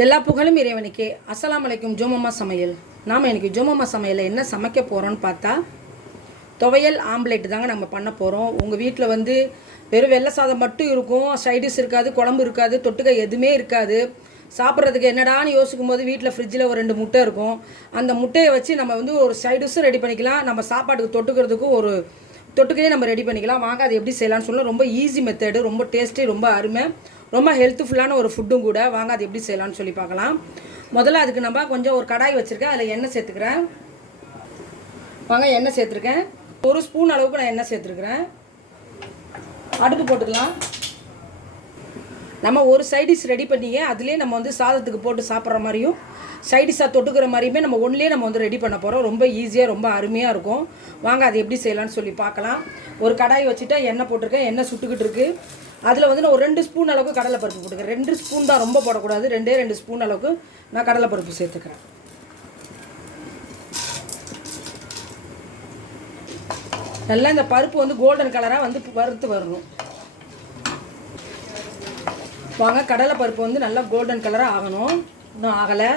எல்லா புகழும் இறைவனுக்கே. அஸ்லாம் அலைக்கும் ஜோமம்மா சமையல். நாம் இன்றைக்கி ஜோமம்மா சமையலில் என்ன சமைக்க போகிறோன்னு பார்த்தா துவையல் ஆம்லேட் தாங்க நம்ம பண்ண போகிறோம் உங்கள் வீட்டில் வந்து வெறும் வெள்ளை சாதம் மட்டும் இருக்கும் சைடிஸ் இருக்காது குழம்பு இருக்காது தொட்டுக்க எதுவுமே இருக்காது. சாப்பிட்றதுக்கு என்னடான்னு யோசிக்கும் போது வீட்டில் ஃப்ரிட்ஜில் ஒரு ரெண்டு முட்டை இருக்கும். அந்த முட்டையை வச்சு நம்ம வந்து ஒரு சைடிஸும் ரெடி பண்ணிக்கலாம். நம்ம சாப்பாட்டுக்கு தொட்டுக்கிறதுக்கும் ஒரு தொட்டுக்கையே நம்ம ரெடி பண்ணிக்கலாம். வாங்க அது எப்படி செய்யலாம்னு சொல்லலாம் ரொம்ப ஈஸி மெத்தடு ரொம்ப டேஸ்ட்டு ரொம்ப அருமை. ரொம்ப ஹெல்த்ஃபுல்லான ஒரு ஃபுட்டும் கூட. வாங்க அது எப்படி செய்யலாம்னு சொல்லி பார்க்கலாம். முதல்ல அதுக்கு நம்ம கொஞ்சம் ஒரு கடாய் வச்சுருக்கேன். அதில் எண்ணெய் சேர்த்துக்கிறேன். வாங்க எண்ணெய் சேர்த்துருக்கேன். ஒரு ஸ்பூன் அளவுக்கு நான் எண்ணெய் சேர்த்துருக்குறேன். அடுப்பு போட்டுக்கலாம். நம்ம ஒரு சைடிஷ் ரெடி பண்ணியே அதுலேயே நம்ம வந்து சாதத்துக்கு போட்டு சாப்பிட்ற மாதிரியும் சைடிஷாக தொட்டுக்கிற மாதிரியுமே நம்ம ஒன்லேயே நம்ம வந்து ரெடி பண்ண போகிறோம் ரொம்ப ஈஸியாக ரொம்ப அருமையாக இருக்கும். வாங்க அது எப்படி செய்யலாம்னு சொல்லி பார்க்கலாம். ஒரு கடாய் வச்சுட்டா எண்ணெய் போட்டிருக்கேன். எண்ணெய் சுட்டுக்கிட்டு இருக்குது அதில் வந்து நான் ஒரு ரெண்டு ஸ்பூன் அளவுக்கு கடலைப்பருப்பு போட்டுக்கிறேன். ரெண்டு ஸ்பூன் தான் ரொம்ப போடக்கூடாது. ரெண்டே ரெண்டு ஸ்பூன் அளவுக்கு நான் கடலைப்பருப்பு சேர்த்துக்கிறேன். நல்லா இந்த பருப்பு வந்து கோல்டன் கலராக வந்து வறுத்து வரணும். வாங்க கடலை பருப்பு வந்து நல்லா கோல்டன் கலராக ஆகணும். இன்னும் ஆகலை.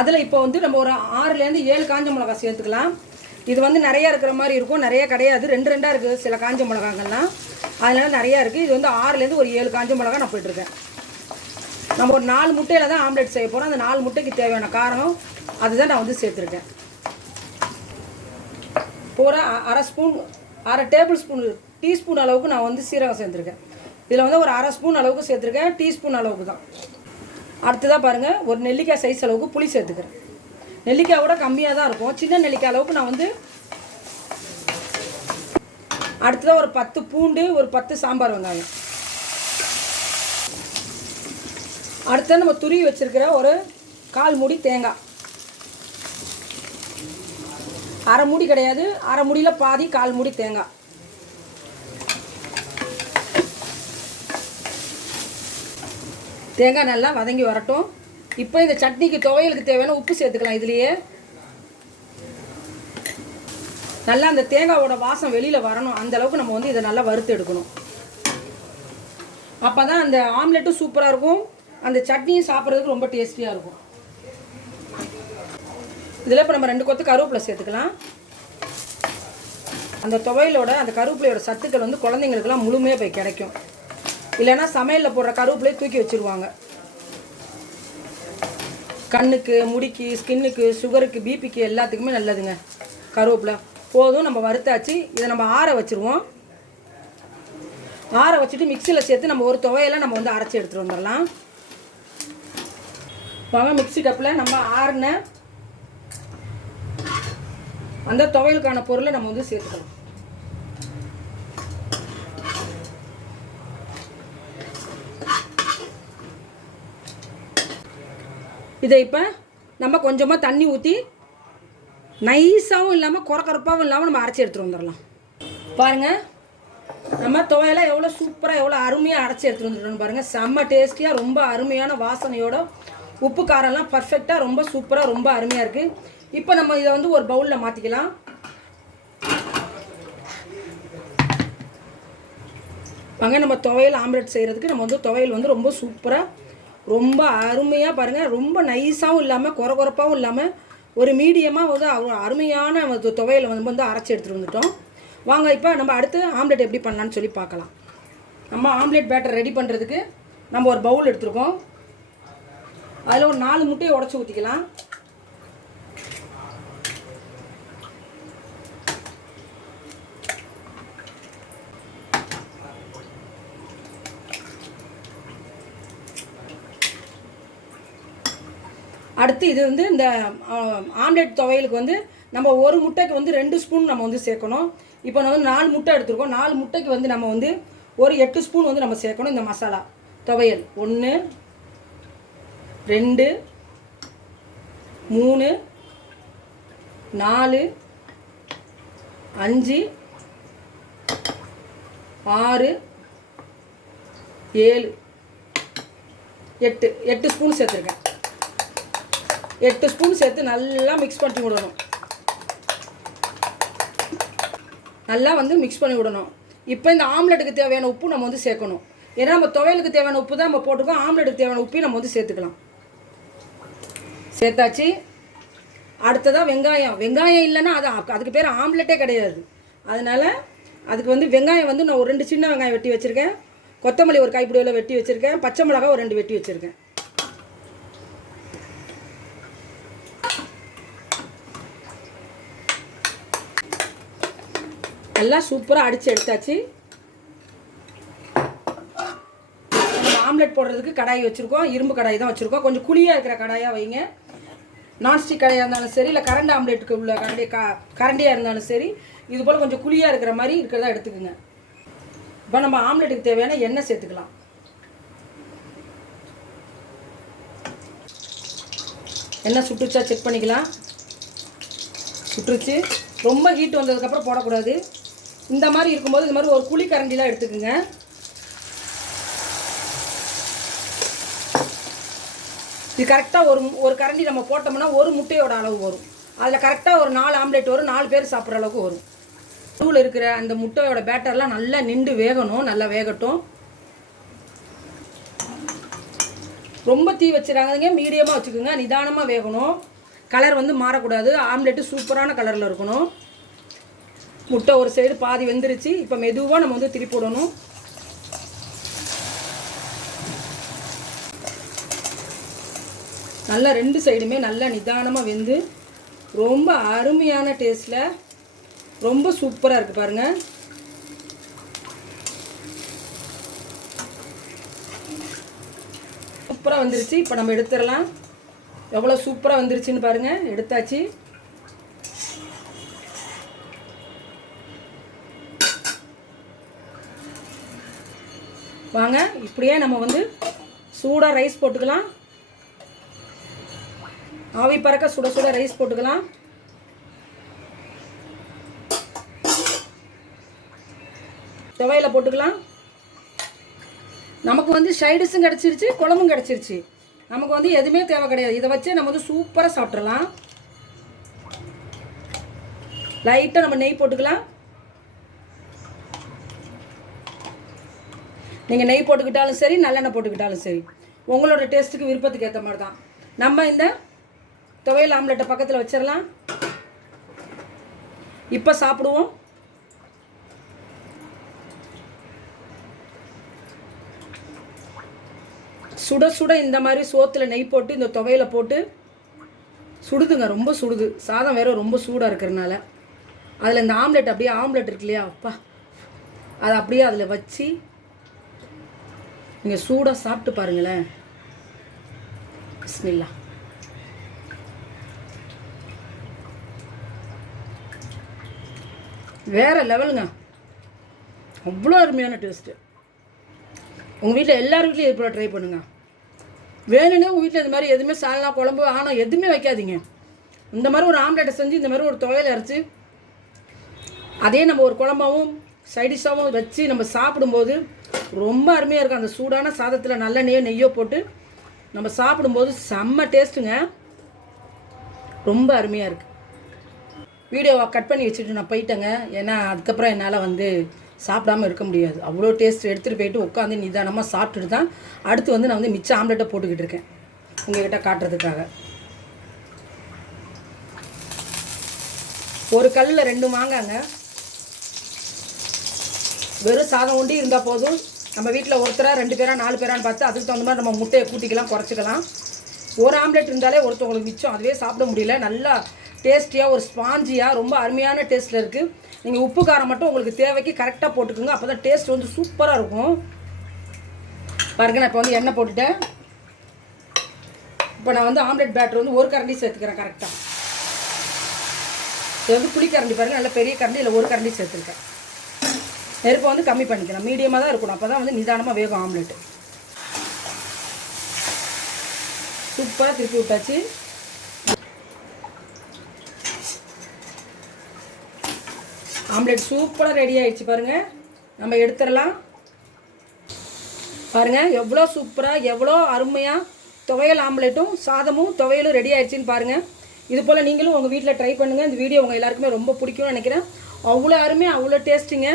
அதில் இப்போ வந்து நம்ம ஒரு ஆறுலேருந்து ஏழு காஞ்ச மிளகா சேர்த்துக்கலாம். இது வந்து நிறையா இருக்கிற மாதிரி இருக்கும். நிறைய கிடையாது. ரெண்டு ரெண்டாக இருக்குது சில காஞ்ச மிளகாங்கள்லாம் அதனால நிறையா இருக்குது இது வந்து ஆறுலேருந்து ஒரு ஏழு காஞ்ச மிளகா நான் போயிட்டுருக்கேன். நம்ம ஒரு நாலு முட்டையில் தான் ஆம்லெட் செய்ய போகிறோம் அந்த நாலு முட்டைக்கு தேவையான காரம் அதுதான் நான் வந்து சேர்த்துருக்கேன். போகிற அரை ஸ்பூன் அரை டேபிள் ஸ்பூன் டீஸ்பூன் அளவுக்கு நான் வந்து சீரகம் சேர்த்துருக்கேன். இதில் வந்து ஒரு அரை ஸ்பூன் அளவுக்கு சேர்த்துருக்கேன். டீஸ்பூன் அளவுக்கு தான். அடுத்ததாக பாருங்கள் ஒரு நெல்லிக்காய் சைஸ் அளவுக்கு புளி சேர்த்துக்கிறேன். நெல்லிக்காய் கூட கம்மியாக தான் இருக்கும். சின்ன நெல்லிக்காய் அளவுக்கு நான் வந்து அடுத்ததாக ஒரு பத்து பூண்டு ஒரு பத்து சாம்பார் வெங்காயம். அடுத்த நம்ம துருவி வச்சுருக்கிற ஒரு கால் மூடி தேங்காய். அரை மூடி கிடையாது. அரை மூடியில் பாதி கால் மூடி தேங்காய். தேங்காய் நல்லா வதங்கி வரட்டும். இப்போ இந்த சட்னிக்கு துவையலுக்கு தேவையான உப்பு சேர்த்துக்கலாம் இதுலேயே. நல்லா அந்த தேங்காவோட வாசம் வெளியில் வரணும். அந்த அளவுக்கு நம்ம வந்து இதை நல்லா வறுத்து எடுக்கணும். அப்போ தான் அந்த ஆம்லெட்டும் சூப்பராக இருக்கும். அந்த சட்னியும் சாப்பிட்றதுக்கு ரொம்ப டேஸ்டியாக இருக்கும். இதில் இப்போ நம்ம ரெண்டு கொத்து கருவேப்பிலை சேர்த்துக்கலாம். அந்த துவையிலோட அந்த கருவேப்பிலையோட சத்துக்கள் வந்து குழந்தைங்களுக்குலாம் முழுமையாக போய் கிடைக்கும். இல்லைன்னா சமையலில் போடுற கருவேப்பிலையை தூக்கி வச்சுருவாங்க. கண்ணுக்கு முடிக்கு ஸ்கின்னுக்கு சுகருக்கு பிபிக்கு எல்லாத்துக்குமே நல்லதுங்க. கருவேப்பிலை. போதும் நம்ம வறுத்தாச்சு. இதை நம்ம ஆற வச்சுருவோம். ஆற வச்சுட்டு மிக்சியில் சேர்த்து நம்ம ஒரு துவையெல்லாம் நம்ம வந்து அரைச்சி எடுத்துகிட்டு வந்துடலாம். வாங்க மிக்ஸி கப்பில் நம்ம ஆறின அந்த துவையலுக்கான பொருளை நம்ம வந்து சேர்த்துக்கலாம். இதை இப்போ நம்ம கொஞ்சமாக தண்ணி ஊற்றி நைஸாகவும் இல்லாமல் குறக்கறப்பாகவும் இல்லாமல் நம்ம அரைச்சி எடுத்துகிட்டு வந்துடலாம். பாருங்கள் நம்ம துவையெல்லாம் எவ்வளோ சூப்பராக எவ்வளோ அருமையாக அரைச்சி எடுத்துகிட்டு வந்துட்டோம் பாருங்கள் செம்ம டேஸ்டியாக ரொம்ப அருமையான வாசனையோட உப்பு காரம்லாம் பர்ஃபெக்டாக ரொம்ப சூப்பராக ரொம்ப அருமையாக இருக்குது இப்போ நம்ம இதை வந்து ஒரு பவுலில் மாற்றிக்கலாம் வாங்க நம்ம துவையல் ஆம்லெட் செய்கிறதுக்கு நம்ம வந்து துவையல் வந்து ரொம்ப சூப்பராக ரொம்ப அருமையாக பாருங்கள் ரொம்ப நைஸாகவும் இல்லாமல் குறகுறப்பாகவும் இல்லாமல் ஒரு மீடியமாக வந்து அவ்வளோ அருமையான துவையில் வந்து வந்து அரைச்சி எடுத்துகிட்டு வந்துட்டோம். வாங்க இப்போ நம்ம அடுத்து ஆம்லெட் எப்படி பண்ணலான்னு சொல்லி பார்க்கலாம். நம்ம ஆம்லெட் பேட்டர் ரெடி பண்ணுறதுக்கு நம்ம ஒரு பவுல் எடுத்துருக்கோம். அதில் ஒரு நாலு முட்டையை உடச்சி ஊற்றிக்கலாம் அடுத்து இது வந்து இந்த ஆம்லெட் துவையலுக்கு வந்து நம்ம ஒரு முட்டைக்கு வந்து ரெண்டு ஸ்பூன் நம்ம வந்து சேர்க்கணும். இப்போ நம்ம வந்து நாலு முட்டை எடுத்துருக்கோம். நாலு முட்டைக்கு வந்து நம்ம வந்து ஒரு எட்டு ஸ்பூன் வந்து நம்ம சேர்க்கணும் இந்த மசாலா. துவையல். ஒன்று ரெண்டு மூணு நாலு அஞ்சு ஆறு ஏழு எட்டு. எட்டு ஸ்பூன் சேர்த்துருக்கேன். எட்டு ஸ்பூன் சேர்த்து நல்லா மிக்ஸ் பண்ணி விடணும். நல்லா வந்து மிக்ஸ் பண்ணி விடணும். இப்போ இந்த ஆம்லெட்டுக்கு தேவையான உப்பு நம்ம வந்து சேர்க்கணும். ஏன்னா நம்ம துவையலுக்கு தேவையான உப்பு தான் நம்ம போட்டுக்கோம் ஆம்லெட்டுக்கு தேவையான உப்பையும் நம்ம வந்து சேர்த்துக்கலாம். சேர்த்தாச்சு. அடுத்ததாக வெங்காயம். வெங்காயம் இல்லைன்னா அது அதுக்கு பேர் ஆம்லெட்டே கிடையாது. அதனால் அதுக்கு வந்து வெங்காயம் வந்து நான் ஒரு ரெண்டு சின்ன வெங்காயம் வெட்டி வச்சுருக்கேன். கொத்தமல்லி ஒரு கைப்பிடி வெட்டி வச்சுருக்கேன். பச்சை மிளகா ஒரு ரெண்டு வெட்டி வச்சுருக்கேன். எல்லாம் சூப்பராக அடித்து எடுத்தாச்சு. ஆம்லெட் போடுறதுக்கு கடாய் வச்சுருக்கோம் இரும்பு கடாய் தான் வச்சுருக்கோம். கொஞ்சம் குழியாக இருக்கிற கடாயாக வைங்க. நான்ஸ்டிக் கடாயாக இருந்தாலும் சரி இல்லை கரண்ட் ஆம்லெட்டுக்கு உள்ள கரண்டி கா கரண்டியாக இருந்தாலும் சரி இது போல் கொஞ்சம் குழியாக இருக்கிற மாதிரி இருக்கிறதா எடுத்துக்கோங்க. இப்போ நம்ம ஆம்லெட்டுக்கு தேவையான எண்ணெய் சேர்த்துக்கலாம். எண்ணெய் சுட்டுச்சா செக் பண்ணிக்கலாம். சுட்டுருச்சு. ரொம்ப ஹீட் வந்ததுக்கப்புறம் போடக்கூடாது. இந்த மாதிரி இருக்கும்போது இந்த மாதிரி ஒரு குழி கரண்டிலாம் எடுத்துக்கோங்க. இது கரெக்டாக ஒரு ஒரு கரண்டி நம்ம போட்டோம்னா ஒரு முட்டையோட அளவு வரும். அதில் கரெக்டாக ஒரு நாலு ஆம்லேட் வரும் நாலு பேர் சாப்பிட்ற அளவுக்கு வரும். நடுவில் இருக்கிற அந்த முட்டையோட பேட்டர்லாம் நல்லா நின்று வேகணும் நல்லா வேகட்டும். ரொம்ப தீ வச்சுறாங்க மீடியமாக வச்சுக்கோங்க நிதானமாக வேகணும். கலர் வந்து மாறக்கூடாது. ஆம்லெட்டு சூப்பரான கலரில் இருக்கணும். முட்டை ஒரு சைடு பாதி வெந்துருச்சு. இப்போ மெதுவாக நம்ம வந்து திருப்பி விடணும் நல்லா ரெண்டு சைடுமே நல்லா நிதானமாக வெந்து ரொம்ப அருமையான டேஸ்ட்டில் ரொம்ப சூப்பராக இருக்குது பாருங்கள் சூப்பராக வந்துருச்சு. இப்போ நம்ம எடுத்துடலாம். எவ்வளோ சூப்பராக வந்துருச்சுன்னு பாருங்கள் எடுத்தாச்சு. வாங்க இப்படியே நம்ம வந்து சூடாக ரைஸ் போட்டுக்கலாம். ஆவி பறக்க சுட சுட ரைஸ் போட்டுக்கலாம். துவையில் போட்டுக்கலாம். நமக்கு வந்து ஷைடிஸும் கிடச்சிருச்சு குழம்பும் கிடச்சிருச்சு. நமக்கு வந்து எதுவுமே தேவை கிடையாது. இதை வச்சு நம்ம வந்து சூப்பராக சாப்பிட்றலாம் லைட்டாக நம்ம நெய் போட்டுக்கலாம். நீங்கள் நெய் போட்டுக்கிட்டாலும் சரி நல்லெண்ணெய் போட்டுக்கிட்டாலும் சரி உங்களோட டேஸ்ட்டுக்கு விருப்பத்துக்கு ஏற்ற மாதிரி தான். நம்ம இந்த துவையல் ஆம்லெட்டை பக்கத்தில் வச்சிடலாம். இப்போ சாப்பிடுவோம். சுட சுட இந்த மாதிரி சோத்தில் நெய் போட்டு இந்த துவையில போட்டு சுடுதுங்க ரொம்ப சுடுது. சாதம் வேற ரொம்ப சூடாக இருக்கிறனால. அதில் இந்த ஆம்லெட் அப்படியே ஆம்லெட் இருக்கு இல்லையா? அப்பா அதை அப்படியே அதில் வச்சு நீங்கள் சூடாக சாப்பிட்டு பாருங்களேன். பிஸ்மில்லா. வேற லெவலுங்க. அவ்வளோ அருமையான டேஸ்ட்டு. உங்கள் வீட்டில் எல்லார் வீட்லையும் இது போல் ட்ரை பண்ணுங்க. வேணும்னே உங்கள் வீட்டில் இது மாதிரி எதுவுமே சால்னா குழம்பு ஆனால் எதுவுமே வைக்காதீங்க. இந்த மாதிரி ஒரு ஆம்லேட்டை செஞ்சு இந்த மாதிரி ஒரு துவையல் அரைச்சி அதே நம்ம ஒரு குழம்பாவும் சைடிஷாகவும் வச்சு நம்ம சாப்பிடும்போது ரொம்ப அருமையாக இருக்கும். அந்த சூடான சாதத்தில் நல்லெண்ணெயோ நெய்யோ போட்டு நம்ம சாப்பிடும்போது செம்ம டேஸ்ட்டுங்க. ரொம்ப அருமையாக இருக்குது வீடியோவை கட் பண்ணி வச்சுட்டு நான் போயிட்டேங்க. ஏன்னா அதுக்கப்புறம் என்னால் வந்து சாப்பிடாம இருக்க முடியாது. அவ்வளோ டேஸ்ட் எடுத்துகிட்டு போயிட்டு உட்காந்து நிதானமாக சாப்பிட்டுட்டு தான் அடுத்து வந்து நான் வந்து மிச்ச ஆம்லெட்டை போட்டுக்கிட்டு இருக்கேன். உங்ககிட்ட காட்டுறதுக்காக. ஒரு கல்லில் ரெண்டு மாங்காங்க. வெறும் சாதம் உண்டி இருந்தால் போதும். நம்ம வீட்டில் ஒருத்தராக ரெண்டு பேராக நாலு பேரான்னு பார்த்து அதுக்கு தகுந்த மாதிரி நம்ம முட்டையை கூட்டிக்கலாம் குறைச்சிக்கலாம். ஒரு ஆம்லெட் இருந்தாலே ஒருத்தவங்களுக்கு மிச்சம். அதுவே சாப்பிட முடியல. நல்லா டேஸ்டியாக ஒரு ஸ்பாஞ்சியாக ரொம்ப அருமையான டேஸ்ட்டில் இருக்குது நீங்கள் உப்பு காரம் மட்டும் உங்களுக்கு தேவைக்கு கரெக்டாக போட்டுக்கோங்க. அப்போ தான் டேஸ்ட் வந்து சூப்பராக இருக்கும். பாருங்க நான் இப்போ வந்து எண்ணெய் போட்டுட்டேன். இப்போ நான் வந்து ஆம்லெட் பேட்டர் வந்து ஒரு கரண்டி சேர்த்துக்கிறேன் கரெக்டாக இது வந்து புளி கரண்டி பாருங்கள் நல்ல பெரிய கரண்டி இல்லை ஒரு கரண்டி சேர்த்துருக்கேன். நெருப்பை வந்து கம்மி பண்ணிக்கலாம். மீடியமாக தான் இருக்கணும். அப்போ தான் வந்து நிதானமாக வேகும் ஆம்லெட்டு சூப்பராக திருப்பி விட்டாச்சு. ஆம்லெட் சூப்பராக ரெடி ஆகிடுச்சு பாருங்கள் நம்ம எடுத்துடலாம். பாருங்கள் எவ்வளோ சூப்பராக எவ்வளோ அருமையாக துவையல் ஆம்லெட்டும் சாதமும் துவையலும் ரெடி ஆயிடுச்சுன்னு பாருங்கள் இது போல் நீங்களும் உங்கள் வீட்டில் ட்ரை பண்ணுங்கள் இந்த வீடியோ உங்கள் எல்லாருக்குமே ரொம்ப பிடிக்கும்னு நினைக்கிறேன். அவ்வளோ அருமையாக அவ்வளோ டேஸ்ட்டுங்க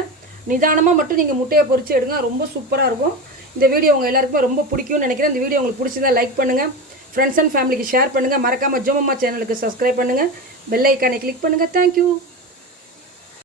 நிதானமாக மட்டும் நீங்கள் முட்டையை பொறிச்சு எடுங்க. ரொம்ப சூப்பராக இருக்கும். இந்த வீடியோ உங்கள் எல்லாருக்குமே ரொம்ப பிடிக்கும்னு நினைக்கிறேன். இந்த வீடியோ உங்களுக்கு பிடிச்சிருந்தா லைக் பண்ணுங்கள் ஃப்ரெண்ட்ஸ் அண்ட் ஃபேமிலிக்கு ஷேர் பண்ணுங்கள் மறக்காமல் ஜோமம்மா சேனலுக்கு சப்ஸ்கிரைப் பண்ணுங்கள் பெல் ஐக்கானை கிளிக் பண்ணுங்கள் தேங்க்யூ